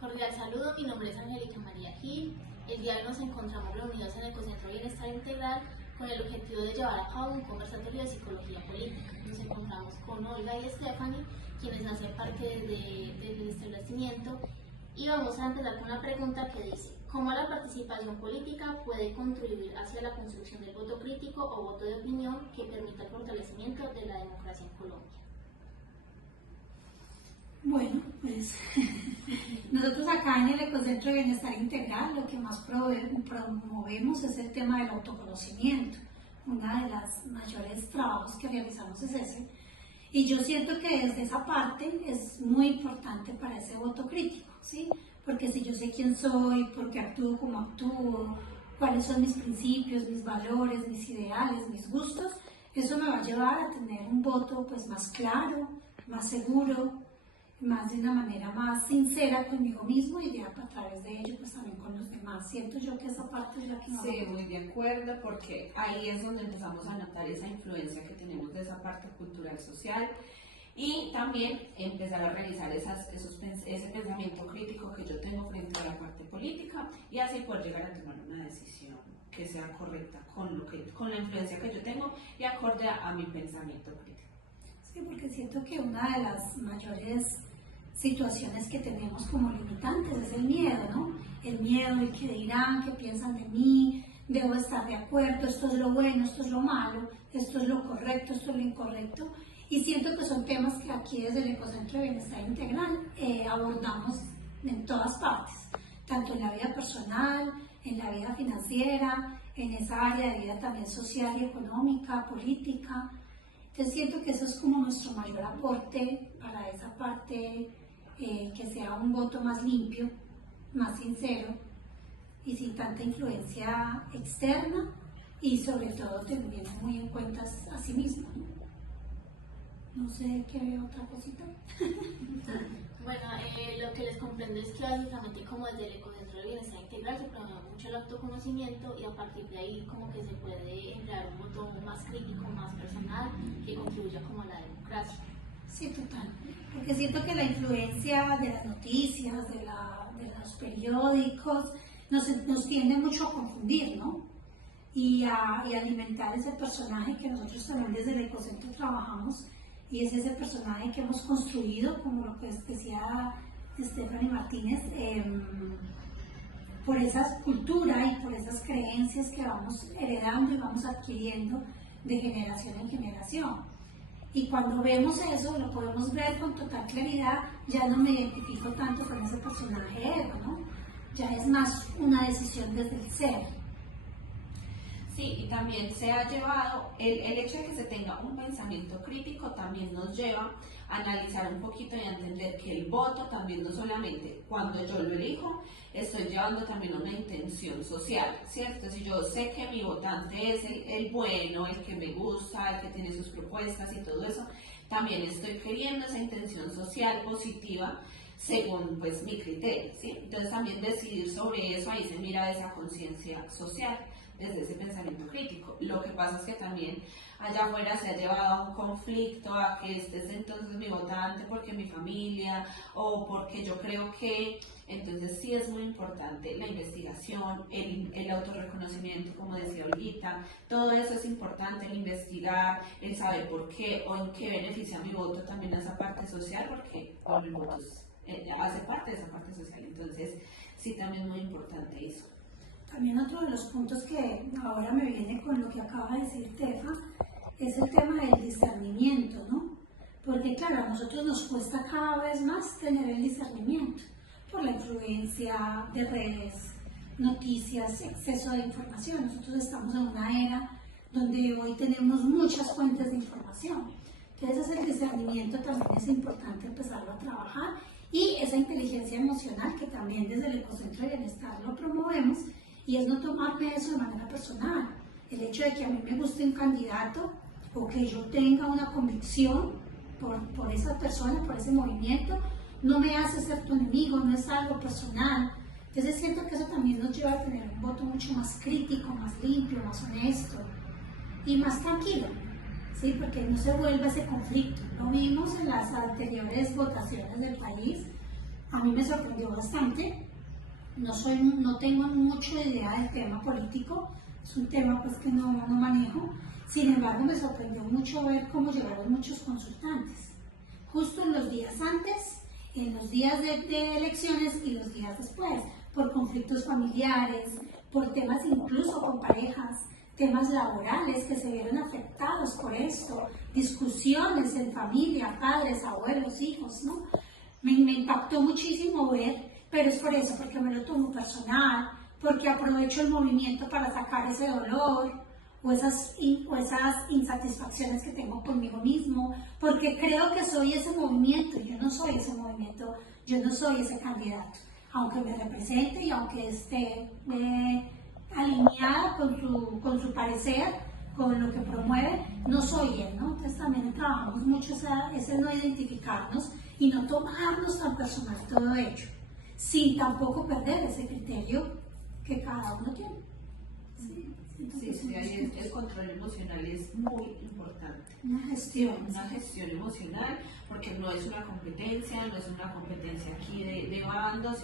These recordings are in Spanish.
Cordial saludo, mi nombre es Angélica María Gil. El día de hoy nos encontramos reunidos en el Ecocentro Bienestar Integral con el objetivo de llevar a cabo un conversatorio de psicología política. Nos encontramos con Olga y Stephanie, quienes hacen parte del establecimiento, y vamos a empezar con una pregunta que dice: ¿cómo la participación política puede contribuir hacia la construcción del voto crítico o voto de opinión que permita el fortalecimiento de la democracia en Colombia? Bueno, pues nosotros acá en el Ecocentro de Bienestar Integral lo que más promovemos es el tema del autoconocimiento. Una de las mayores trabajos que realizamos es ese. Y yo siento que desde esa parte es muy importante para ese voto crítico, ¿sí? Porque si yo sé quién soy, por qué actúo como actúo, cuáles son mis principios, mis valores, mis ideales, mis gustos, eso me va a llevar a tener un voto pues más claro, más seguro, más de una manera más sincera conmigo mismo y ya a través de ello pues también con los demás. Siento yo que esa parte es la que más... Sí, muy de acuerdo, porque ahí es donde empezamos a notar esa influencia que tenemos de esa parte cultural social y también empezar a realizar ese pensamiento crítico que yo tengo frente a la parte política y así poder llegar a tomar una decisión que sea correcta con la influencia que yo tengo y acorde a mi pensamiento crítico. Sí, porque siento que una de las mayores situaciones que tenemos como limitantes es el miedo, ¿no? El miedo de qué dirán, qué piensan de mí, debo estar de acuerdo, esto es lo bueno, esto es lo malo, esto es lo correcto, esto es lo incorrecto. Y siento que son temas que aquí desde el Ecocentro de Bienestar Integral abordamos en todas partes, tanto en la vida personal, en la vida financiera, en esa área de vida también social y económica, política. Entonces siento que eso es como nuestro mayor aporte para esa parte, que sea un voto más limpio, más sincero y sin tanta influencia externa y sobre todo teniendo muy en cuenta a sí mismo. No sé qué otra cosita. Bueno, lo que les comprendo es que básicamente como desde el Ecocentro de Bienestar Integral se promueve mucho el autoconocimiento y a partir de ahí como que se puede emplear un voto más crítico, más personal, que contribuya como a la democracia. Sí, total. Porque siento que la influencia de las noticias, de los periódicos, nos tiende mucho a confundir, ¿no? Y a alimentar ese personaje que nosotros también desde el Ecocentro trabajamos, y es ese personaje que hemos construido, como lo que decía Stephanie Martínez, por esa cultura y por esas creencias que vamos heredando y vamos adquiriendo de generación en generación. Y cuando vemos eso, lo podemos ver con total claridad, ya no me identifico tanto con ese personaje Eva, ¿no? Ya es más una decisión desde el ser. Sí, y también se ha llevado, el hecho de que se tenga un pensamiento crítico también nos lleva a analizar un poquito y a entender que el voto también no solamente cuando yo lo elijo, estoy llevando también una intención social, ¿cierto? Si yo sé que mi votante es el bueno, el que me gusta, el que tiene sus propuestas y todo eso, también estoy queriendo esa intención social positiva según pues mi criterio, ¿sí? Entonces también decidir sobre eso, ahí se mira esa conciencia social desde ese pensamiento crítico. Lo que pasa es que también allá afuera se ha llevado a un conflicto, a que este es entonces mi votante porque mi familia o porque yo creo que, entonces sí es muy importante la investigación, el autorreconocimiento, como decía Olguita, todo eso es importante, el investigar, el saber por qué o en qué beneficia mi voto también a esa parte social, porque el voto hace parte de esa parte social, entonces sí también es muy importante eso. También otro de los puntos que ahora me viene con lo que acaba de decir Tefa es el tema del discernimiento, ¿no? Porque claro, a nosotros nos cuesta cada vez más tener el discernimiento por la influencia de redes, noticias, exceso de información. Nosotros estamos en una era donde hoy tenemos muchas fuentes de información. Entonces el discernimiento también es importante empezarlo a trabajar y esa inteligencia emocional que también desde el Ecocentro de Bienestar lo promovemos. Y es no tomarme eso de manera personal. El hecho de que a mí me guste un candidato o que yo tenga una convicción por esa persona, por ese movimiento, no me hace ser tu enemigo, no es algo personal. Entonces siento que eso también nos lleva a tener un voto mucho más crítico, más limpio, más honesto y más tranquilo, ¿sí? Porque no se vuelve ese conflicto. Lo vimos en las anteriores votaciones del país, a mí me sorprendió bastante. No tengo mucha idea del tema político, es un tema pues que no manejo. Sin embargo, me sorprendió mucho ver cómo llegaron muchos consultantes, justo en los días antes, en los días de elecciones y los días después, por conflictos familiares, por temas incluso con parejas, temas laborales que se vieron afectados por esto, discusiones en familia, padres, abuelos, hijos, ¿no? Me impactó muchísimo ver, pero es por eso, porque me lo tomo personal, porque aprovecho el movimiento para sacar ese dolor o esas insatisfacciones que tengo conmigo mismo, porque creo que soy ese movimiento. Yo no soy ese movimiento, yo no soy ese candidato, aunque me represente y aunque esté alineada con su parecer, con lo que promueve, no soy él, ¿no? Entonces también trabajamos mucho ese no identificarnos y no tomarnos tan personal todo ello, sin tampoco perder ese criterio que cada uno tiene. Sí, ahí el control emocional es muy importante. Una gestión Emocional, porque no es una competencia aquí de bandos,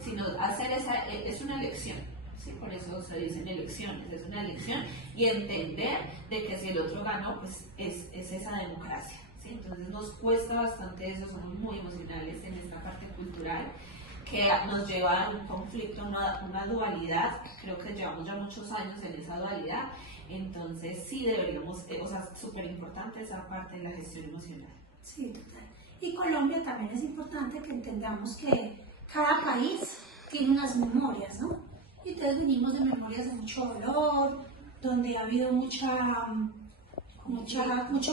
sino hacer es una elección. Sí, por eso se dicen elecciones, es una elección, y entender de que si el otro ganó, pues es esa democracia. ¿Sí? Entonces nos cuesta bastante eso, somos muy emocionales en esta parte cultural, que nos lleva a un conflicto, una dualidad. Creo que llevamos ya muchos años en esa dualidad, entonces sí deberíamos, súper importante esa parte de la gestión emocional. Sí, total. Y Colombia también es importante que entendamos que cada país tiene unas memorias, ¿no? Y entonces venimos de memorias de mucho dolor, donde ha habido mucho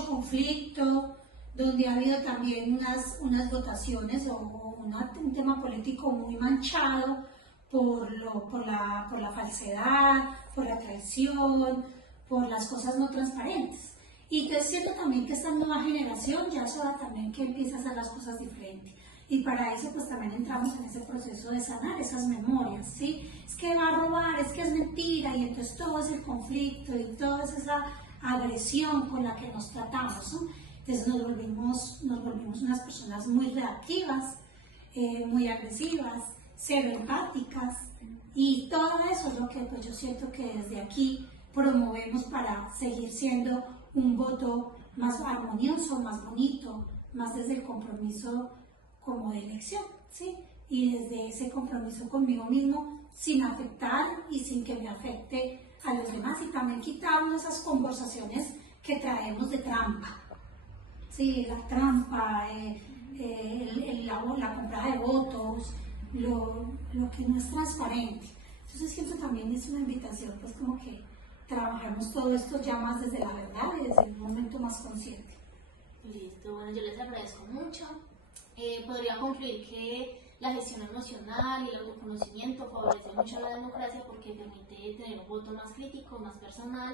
conflicto, donde ha habido también unas votaciones o un tema político muy manchado por la falsedad, por la traición, por las cosas no transparentes. Y entonces siento también que esta nueva generación ya es hora también que empiece a hacer las cosas diferentes. Y para eso pues también entramos en ese proceso de sanar esas memorias, ¿sí? Es que va a robar, es que es mentira, y entonces todo ese conflicto y toda esa agresión con la que nos tratamos, ¿no? Entonces nos volvimos unas personas muy reactivas, muy agresivas, cero empáticas, y todo eso es lo que pues yo siento que desde aquí promovemos para seguir siendo un voto más armonioso, más bonito, más desde el compromiso como de elección, ¿sí? Y desde ese compromiso conmigo mismo, sin afectar y sin que me afecte a los demás, y también quitarnos esas conversaciones que traemos de trampa, ¿sí? La trampa, la compra de votos, lo que no es transparente. Entonces siento también es una invitación, pues como que trabajemos todo esto ya más desde la verdad y desde un momento más consciente. Listo, bueno, yo les agradezco mucho. Podría concluir que la gestión emocional y el autoconocimiento favorece mucho la democracia porque permite tener un voto más crítico, más personal,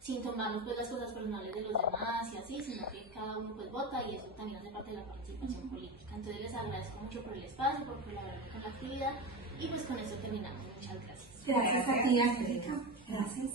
sin tomarnos pues las cosas personales de los demás y así, sino que cada uno pues vota, y eso también hace parte de la participación política. Entonces les agradezco mucho por el espacio, por colaborar con la actividad, y pues con eso terminamos. Muchas gracias. Gracias a ti, Angélica. Gracias.